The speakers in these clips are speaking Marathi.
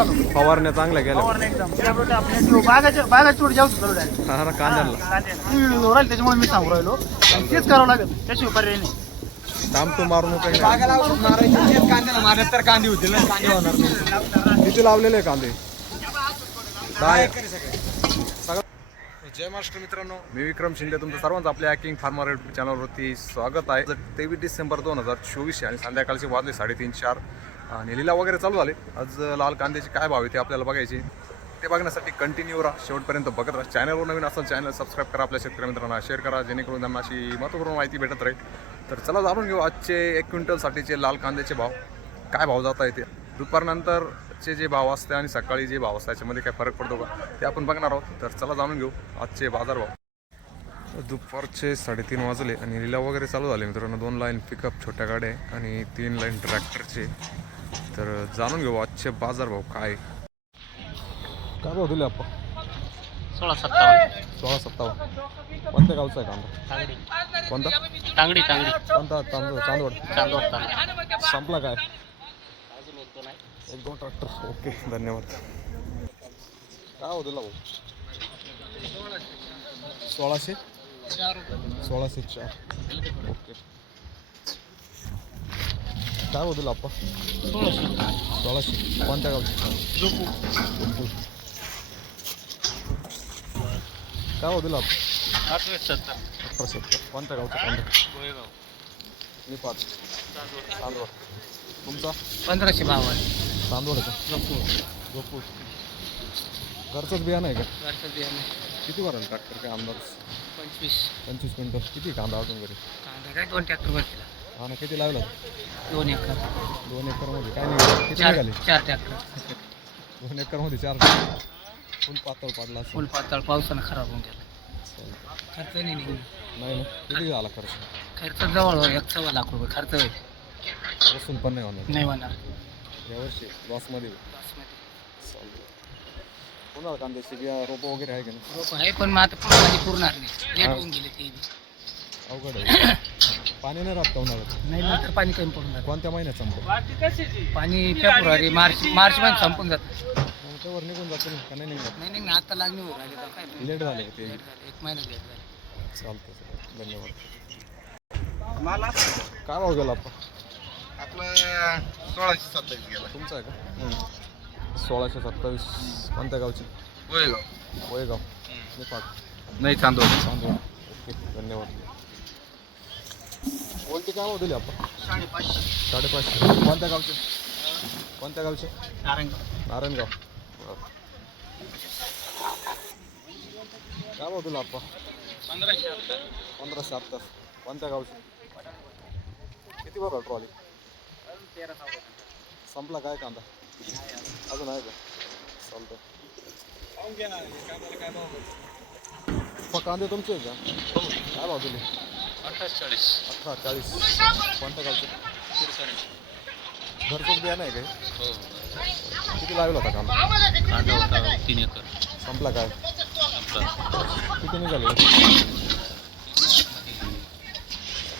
आलो फवारण्या चांगल्या गेल्या पवार एकदम. त्यामुळे आपल्या जो बागाच्या बागाची थोडी जाऊ करू डायरेक्ट हा ना कांद्याला. राहील त्याच्यामुळे मी सांगू राहिलो. आणि तेच करावं लागेल. त्याशिवाय पर्याय नाही. दाम तो मारून काही बागाला औषध मारायचे तेच कांद्याला मारत तर कांदे होतील ना. कांदे होणार नाही. किती लावलेले आहे कांदे? दहा एक. जय महाराष्ट्र मित्रांनो मी विक्रम शिंदे तुमचं सर्वांचं आपल्या हॅकिंग फार्मर युट्यूब चॅनलवरती स्वागत आहे. तेवीस डिसेंबर दोन हजार चोवीस आणि संध्याकाळचे वाजले साडेतीन चार. आणि लिलाव वगैरे चालू झाले. आज लाल कांद्याचे काय भाव आहे ते आपल्याला बघायचे. ते बघण्यासाठी कंटिन्यू राहा. शेवटपर्यंत बघत राहा. चॅनलवर नवीन असाल चॅनल सबस्क्राईब करा आपल्या शेतकरी मित्रांना. शेअर करा जेणेकरून त्यांना अशी महत्त्वपूर्ण माहिती भेटत राहील. तर चला जाणून घेऊ आजचे एक क्विंटलसाठीचे लाल कांद्याचे भाव. काय भाव जात आहे ते? दुपारनंतरचे जे भाव असते आणि सकाळी जे भाव असतात याच्यामध्ये काय फरक पडतो का? ते आपण बघणार आहोत. तर चला जाणून घेऊ आजचे बाजार भाव. दुपारचे साडेतीन वाजले आणि लिलाव वगैरे चालू झाले मित्रांनो. दोन लाईन पिकअप छोट्या गाड्या आणि तीन लाईन ट्रॅक्टरचे तर जाणून घेऊ आजचे बाजार भाव काय. काय भाव दिले आपण सोळा सत्तावन्न. सोळा सत्तावन्न. कोणत्या गावचा आहे कांदा? तांगडी. कोणता? तांगडी तांगडी. कोणता? तांदूळ चांदवड. चांदवड तांगडी संपला काय? अजून एक दोन आहे एक दोन ट्रॅक्टर ओके धन्यवाद. काय हो दिला भाऊ? सोळाशे? सोळाशे चार. ओके काय हो दिला आपण. सोळाशे. सोळाशे. कोणत्या गावचे. काय हो दिला आपण? आठशे सत्तर. अठरा सत्तर. कोणत्या गावचा गोळेगाव मी पाच तांदूळ तुमचा? पंधराशे बावन्न तांदूळचा झोपू घरचंच बियाणं आहे का? घरचं बियाणे किती भराल ट्रॅक्टर काय अंदाज? पंचवीस. पंचवीस क्विंटल. किती कांदा अजून घरी? कांदा काय दोन ट्रॅक्टर भरतील? हा ना किती लावला दोन एकर. दोन एकरमध्ये. काय निघाले किती चार निघाले? चार ट्रॅक्टर. दोन एकरमध्ये चार फुल पातळ पडला असेल. फुल पातळ पावसानं खराब होऊन गेला. चालतंय. खर्च नाही निघून नाही ना? किती झाला खर्च? खर्च जवळ एक सव्वा लाख रुपये खर्च होईल वसूल पण नाही होणार. नाही होणार. यावर्षी लॉसमध्ये चालतंय. पुन्हा कांद्याची बिया रोपं वगैरे आहे का नाही? रोप आहे पण मग आता पूर्ण माझी पुरणार नाही. लेट होऊन गेले ते. बी. अवघड आहे. पाणी नाही राहत का उन्हाळ्यात? नाही नंतर पाणी कमी पडून जातं. कोणत्या महिन्यात संपत? पाणी फेब्रुवारी मार्च मार्च मध्ये संपून जातं. त्यावर निघून जातो का नाही निघत नाही नाही आता लागणी होऊ राहिली आता काय नाही. लेट झाले का ते? लेट झालं. एक महिना लेट झाला. चालतं चालतं धन्यवाद. काय भाव गेला आपण आपलं सोळाशे सत्तावीस गेला. तुमचा आहे का? सोळाशे सत्तावीस. कोणत्या गावची? गोळेगाव वयगाव निपाट नाही चांदोड चांदवड. ओके धन्यवाद. कोणते काय भाव दिले आपण? साडेपाचशे. साडेपाचशे. कोणत्या गावचे? कोणत्या गावचे? नारायणगाव. नारायणगाव. काय भाव दिला आपण पंधराशे आता पंधराशे आत्ताच कोणत्या गावचे? किती बरं ट्रॉली तेरा संपला काय कांदा? अजून आहे का? चालतं मग कांदे तुमचे का? काय भाव दिले? अठ्ठावीस चाळीस. अठरा चाळीस. गावचे? घरचंच बियाणं आहे काय? हो. किती लागला होता कांदा कांदा होता तीन एकर. संपला काय? आपला किती निघाले?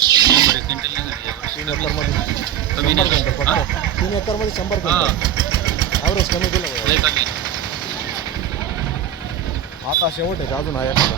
शंभर एक क्विंटल निघाली यावर्षी. तीन एकरमध्ये. कमी शंभर नाही क्विंटल हा? फक्त तीन एकरमध्ये शंभर हा. ॲव्हरेज कमी केलं कमी आता शेवट आहे का? अजून आहे एखादा?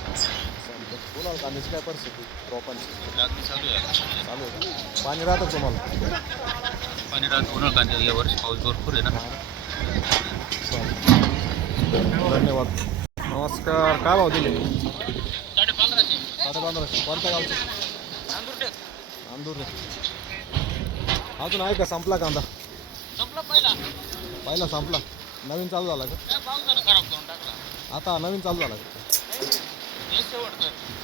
बोलाल कांद्याची काय परिस्थिती रोपांची चालू आहे चालू आहे का? पाणी राहतं तुम्हाला? पाणी राहत उन्हाळ कांदे यावर्षी पाऊस भरपूर आहे ना. चालेल. धन्यवाद. नमस्कार. काय भाव दिले? साडे पंधराशे साडे पंधराशे कोणत्या गावचे? अंदूर रे अजून आहे का? संपला कांदा? संपला पहिला. पहिला संपला. नवीन चालू झाला का? त्या पावसानं खराब करून टाकला. आता नवीन चालू झाला.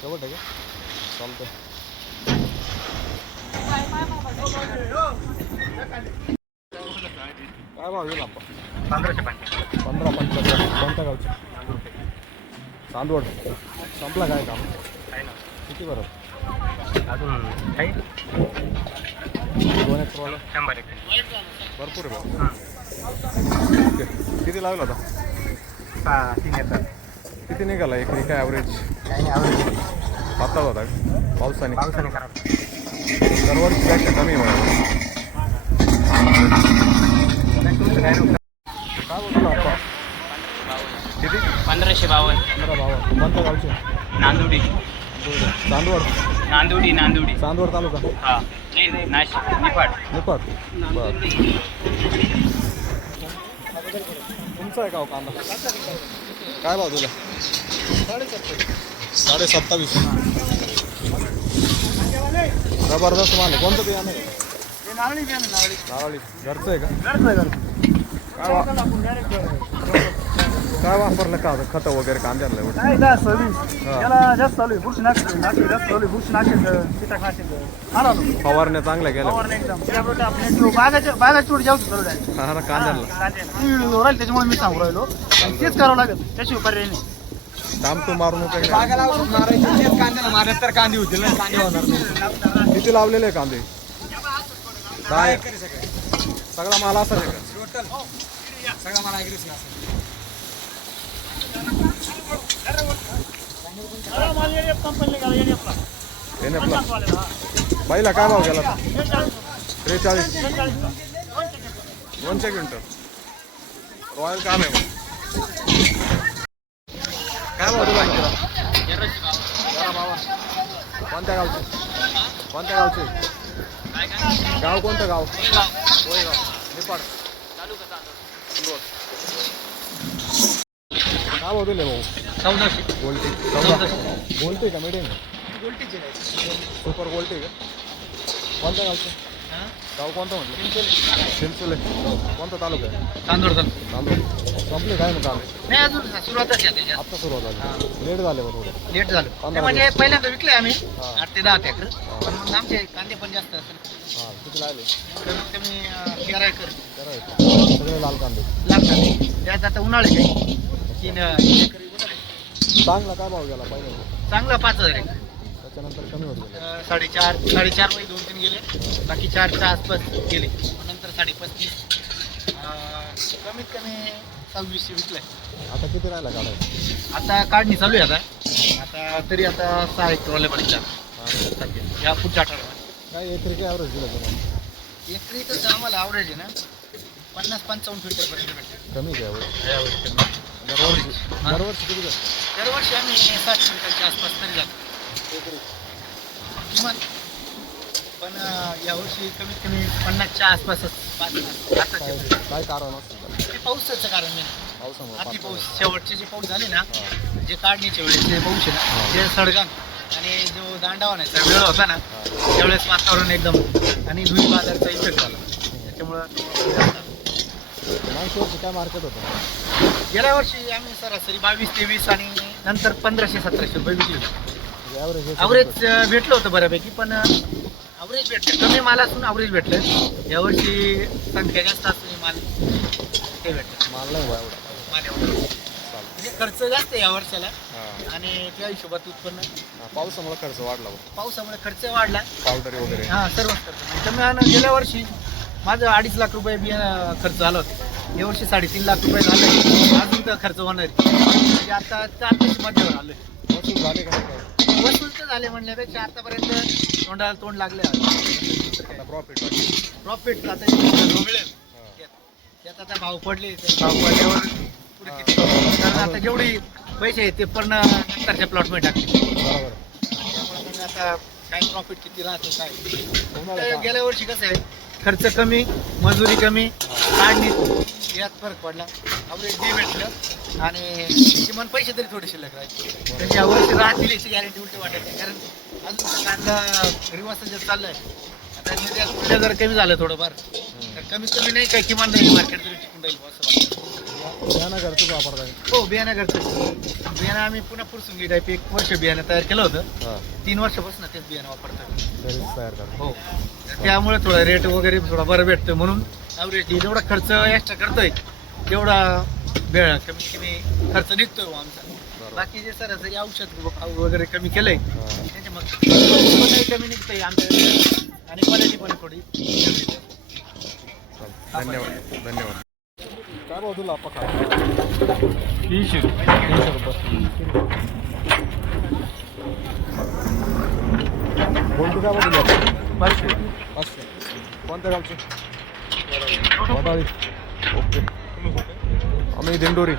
शेवट आहे का? चालतं काय भाव येईल आपण पंधरा पंचाहत्तर कोणत्या गावचे? चांदवड. संपला काय काम? किती बरं? अजून काही दोन एक शंभर एक भरपूर आहे भाऊ ओके किती लागला होता तीन एकर किती निघाला एकरी? काय ॲव्हरेज काही नाही आवडत पातळ होता का? पावसाने. पावसाने खराब. दरवर्षीपेक्षा कमी आहे काय बोलतो आपण किती? पंधराशे बावन्न. पंधरा भावा कोणत्या गावचे? नांदुडी. चांदवड. नांदुडी नांदुडी. चांदवड तालुका? हा. नाही नाही नाशिक. निफाड. निपाट बर. आहे का हो कांदा? काय भाव तुला साडे सत्तावीस जबरदस्त माल आहे. कोणतं बियाणं आहे? नारळी. घरचं आहे का? घरचं आहे घरचं. काय वा आपण direct करतो. काय वापरलं का खतं वगैरे कांद्याला एवढं? काय दहा सव्वीस हा. याला जास्त चालू आहे बुरशी नाशिक नाशिक जास्त चालू आहे बुरशी नाशिक कीटक नाशिक तो. फवारण्या चांगल्या गेल्या. फवारणी एकदम. बागाच्या बागाची थोडी जास्त चालू आहे हा ना कांद्याला. राहील त्याच्यामुळे मी सांगू राहिलो. आणि तेच करावं लागेल. त्याशिवाय पर्याय नाही. काम तो मारून उपयोग नाही. बागाला औषध मारायचं तेच कांद्याला मारत तर कांदे होतील ना कांदे होणार नाही. किती लावलेले आहे कांदे? दहा काय एक. करे सगळं सगळा माल असा टोटल सगळा मला ॲग्रेस येणे आपला बाईला काय भाव गेला त्रेचाळीस. दोनशे क्विंटल. रॉयल काम आहे काय भाव तुला कोणत्या गावचे? कोणत्या गावचे? गाव कोणतं गाव? होय गाव निपाड इंदोर. काय भाव दिले भाऊ चौदाशे गोल्टी चौदा गोल्टी का मिडियम सुपर गोल्टी का कोणत्या गावचं गाव कोणतं म्हटलं चिंचोले कोणता तालुका आहे तांदूळ तांदूळ संपले काय मग काम नाही अजून सुरुवातच आहे आत्ता सुरुवात झाली लेट झाले बा थोडं लेट झालं म्हणजे पहिल्यांदा विकले आम्ही. आठ ते दहा एकर पण मग आमचे कांदे पण जास्त असेल हां किती लागले कमीत कमी तेरा एकर करायचं सगळे लाल कांदे त्यात आता उन्हाळे काही तीन. चांगला काय भाव गेला पहिला चांगलं पाच हजार आहे. त्याच्यानंतर कमी होत गेले. अं, साडेचार साडेचारमध्ये दोन तीन गेले. बाकी चारच्या आसपास गेले. नंतर साडे पस्तीस अं, कमीत कमी सव्वीसशे विकले आता किती राहिला काढायचं आता काढणी चालू आहे आता. आता तरी आता सहा एक ट्रॉले पडल्या या पुढच्या आठवड्यात. काय एकरी काय ॲव्हरेज दिलं तुम्हाला? एकरी तर आम्हाला आवरेज आहे ना पन्नास पंचावन्न फिल्टरपर्यंत भेटते. कमी काय ॲव्हरेज. दरवर्षी हा. दरवर्षी किती जातं दरवर्षी आम्ही साठ क्विंटलच्या आसपास तरी जातो किमान पण अं, यावर्षी कमीत कमी पन्नासच्या आसपासच पाच- काय ते- काय कारण असतं त्याला? ते पाऊसाचं कारण नाही पावसामुळे अति. पाऊस शेवटचे जे पाऊस झाले ना. जे काढणीच्या वेळेस जे पाऊस आहे ना ते सडगाण आणि जो दांडा होण्याचा वेळ होता ना त्यावेळेस वातावरण एकदम आणि धुई बाजारचा इफेक्ट झाला त्याच्यामुळं मागच्या वर्षी काय मार्केट होतं गेल्या वर्षी आम्ही सरासरी बावीस तेवीस आणि नंतर पंधराशे सतराशे रुपये विकले ॲव्हरेज अवरेज भेटलं होतं बऱ्यापैकी पण अवरेज भेटलं. कमी माल असून अवरेज भेटलं. यावर्षी संख्या जास्त असली माल ते भेटलं. माल नाही माल एवढं. म्हणजे खर्च जास्त आहे या वर्षाला. आणि त्या हिशोबात उत्पन्न. पावसामुळे खर्च वाढला पावसामुळे खर्च वाढला. पावडरी वगैरे. हा सर्वच खर्च. कमी गेल्या वर्षी माझं अडीच लाख रुपये बिया खर्च झाला होता. यावर्षी साडेतीन लाख रुपये झाले. अजून तर खर्च होणार आहे. म्हणजे आता चार मध्येवर आलोय. वसूल झाले का नाही? काय वसूल तर झाले म्हणल्यापेक्षा आतापर्यंत तोंडाला तोंड लागले. आता प्रॉफिट प्रॉफिट आता जो मिळेल. त्यात आता भाव पडले. ते भाव पडल्यावर पुढे किती? कारण आता जेवढी पैसे आहेत ते पण नंतरच्या प्लॉटमध्ये टाकले. बरोबर. त्यामुळे मग आता काय प्रॉफिट किती राहतो काय? का? गेल्या वर्षी कसं आहे? खर्च कमी मजुरी कमी काढणी यात फरक पडला. अवरेज बी भेटलं आणि किमान पैसे तरी थोडे शिल्लक राहिले. त्याच्या वर्षी राहतील याची गॅरंटी उलटी वाटत नाही. कारण अजून कांदा रिवासा जर चाललाय आता निर्यात जर कमी झालं थोडंफार तर कमीत कमी नाही काय किमान नाही मार्केट तरी टिकून राहील असं वाटतं. बियाणं घरचंच वापरताय हो बियाणं घरचं बियाणं आम्ही पुन्हा पुरसुंगी टाईप एक वर्ष बियाणं तयार केलं होतं. हां. तीन वर्षापासून तेच बियाणं वापरतो घरीच तयार करा हो. त्यामुळे थोडा रेट वगैरे थोडा बरं भेटतोय म्हणून ॲव्हरेज जेवढा खर्च एक्स्ट्रा करतोय तेवढा वेळ कमीत कमी खर्च निघतोय बुवा आमचा. बाकी जे सरासरी औषध व- वगैरे कमी केलंय हां. त्याच्या मग उत्पन्नही कमी निघतंय आमच्या आणि क्वालिटी पण थोडी. धन्यवाद. धन्यवाद. काय भाव तुला पका तीनशे तीनशे रुपये कोणती काय भाव दिली आपण? पाचशे पाचशे कोणत्या गावचे वडाळी ओके आम्ही दिंडोरी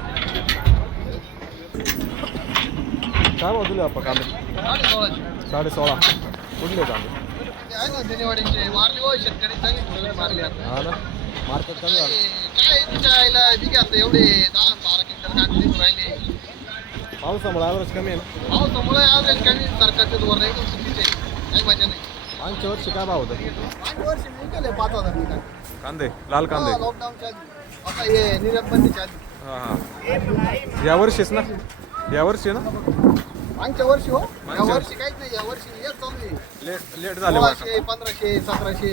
काय भाव दिले आपण कांदे साडे सोळा कुठले कांदे हा ना मार्केट कमी झालं. पावसामुळे ॲव्हरेज कमी आहे ना? मागच्या वर्षी काय भाव होता? कांदे. लाल कांदे? हा हा या वर्षीच ना? या वर्षी ना? मागच्या वर्षी हो. या वर्षी काहीच नाही. या वर्षी हेच चालू आहे. लेट लेट झाले पंधराशे सतराशे.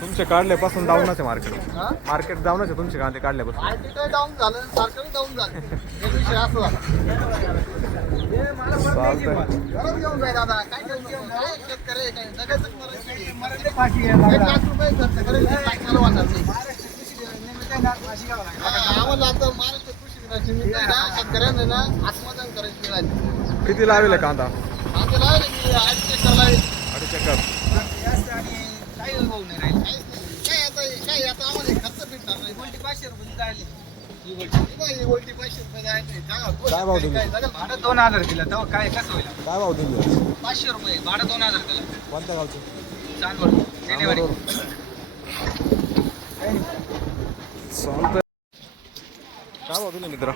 तुमचे काढल्यापासून डाऊनच आहे मार्केट हा मार्केट डाऊनच आहे तुमचे कांदे काढल्यापासून. मार्केट डाऊन झालं सारखं डाऊन झालं. एक विषय असं झाला. चालतंय. घरात घेऊन जाय दादा काय घेऊन घेऊन काय शेतकरी आहे, काय जगायचं मराठी एक लाख रुपये खर्च करेल ते टाकण्याला वाटणार नाही. आम्हाला आता महाराष्ट्र कृषी दिनाची निमित्त आहे ना शेतकऱ्यांना ना आत्मदान करायची मिळाली किती लावेल कांदा? आमच्या लावले एकर लावले अडीच एकर काही भाऊ नाही राहिले काहीच नाही. काय आता काय आता आम्हाला खर्च भेटणार नाही गोल्टी पाचशे रुपये जायले ही गोल्टी ही गोल्टी पाचशे रुपये जायले काय भाव दिले? भाडं दोन हजार दिलं तेव्हा काय कसं होईल काय भाव दिले? पाचशे रुपये भाडं दोन हजार दिलं कोणत्या गावचे? चांदवड जानेवारी काय भाव दिले मित्र?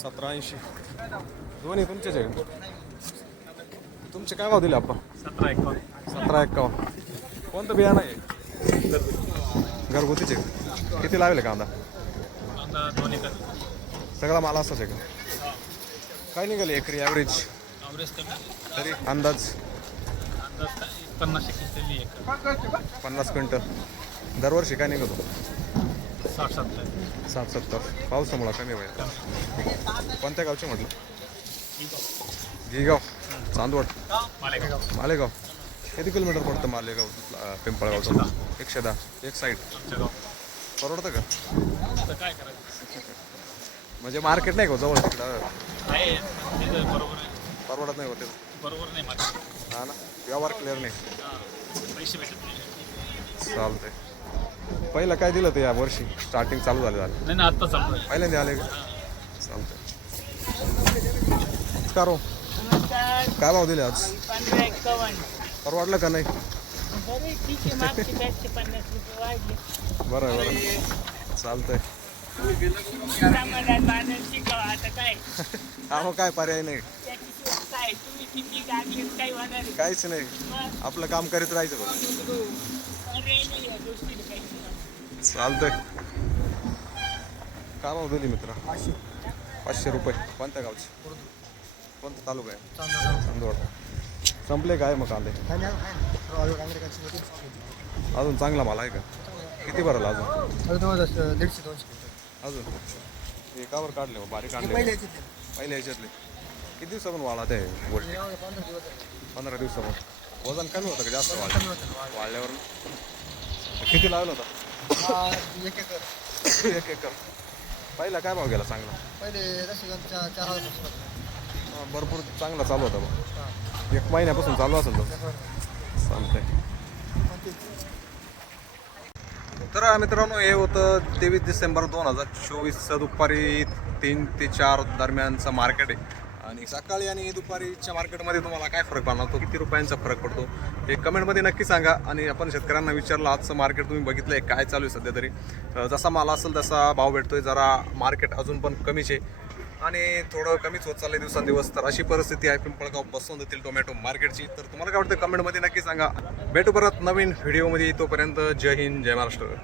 सतरा ऐंशी दोन्ही तुमचेच आहे? तुमचे काय भाव दिले आपण सतरा एकावन्न. सतरा एक्कावन्न कोणतं बियाणं आहे? घरगुतीचे? किती लावले कांदा? सगळा माल असाच आहे का? काय निघाले एकरी ॲव्हरेज तरी अंदाज? अंदाज पन्नास क्विंटल दरवर्षी काय निघतो? साठ सत्तर. सात सत्तर. पावसामुळं कमी होईल. कोणत्या गावचे म्हटलं? गिगाव चांदवड. मालेगाव. किती किलोमीटर पडतं मालेगाव पिंपळगावचं? एकशे दहा. एक साईड परवडतं का? काय करायचं? म्हणजे मार्केट नाही का जवळ तिकडं? आहे तिथं बरोबर आहे. परवडत नाही होते. बरोबर नाही माझं हा ना? व्यवहार क्लिअर नाही. हां पैसे भेटत नाही. चालतंय. पहिलं काय दिलं ते या वर्षी? स्टार्टिंग चालू झालं झालं. नाही ना आत्ता चालू आहे पहिल्यांदा आले का? चालतंय. करो काय भाव दिले आज? पंधरा एक्कावन्न परवडलं का नाही? बरे ठीक आहे मागची बॅगचे पन्नास रुपये वाढले. बरं. चालतंय. समाधान बांधून शिकावं आता काय. हा मग काय पर्याय नाही. त्याची सोय काय? तुम्ही किती गागली काही होणार आहे. काहीच नाही. मग आपलं काम करीत राहायचं बघ पर्याय नाही या गोष्टीला काही. नाही. चालतंय. काय भाव दिली मित्र? पाचशे. रुपये. कोणत्या गावचे? कोणता तालुका आहे? संपले काय मग कांदे? अजून चांगला माल आहे का? किती भरला अजून? दीडशे दोनशे अजून? हे कावर काढले मग बारीक काढले पहिले ह्याच्यातले किती दिवसापासून वाढला ते गोल्टी पंधरा दिवसापासून. वजन कमी होतं का जास्त वाढलं? वाढल्यावर? किती लावलं होतं? एक एकर. एक एकर पहिला काय भाव गेला चांगला? पहिले चार हजार हा, भरपूर चांगला चालू होता मग एक महिन्यापासून चालू असेल तर चालतंय. तर मित्रांनो हे होतं तेवीस डिसेंबर दोन हजार चोवीसचं दुपारी तीन ते चार दरम्यानचं मार्केट आहे. आणि सकाळी आणि दुपारीच्या मार्केटमध्ये तुम्हाला काय फरक पडणार? तो किती रुपयांचा फरक पडतो? हे कमेंटमध्ये नक्की सांगा. आणि आपण शेतकऱ्यांना विचारलं आजचं मार्केट तुम्ही बघितलं आहे काय चालू आहे सध्या तरी. जसा माल असेल तसा भाव भेटतोय. जरा मार्केट अजून पण कमीच आहे. आणि थोडं कमीच होत चाललंय दिवसांदिवस. तर अशी परिस्थिती आहे. पिंपळगाव बसवून देतील टोमॅटो मार्केटची. तर तुम्हाला काय वाटतं? कमेंटमध्ये नक्की सांगा. भेटू परत नवीन व्हिडिओमध्ये. तोपर्यंत जय हिंद जय महाराष्ट्र.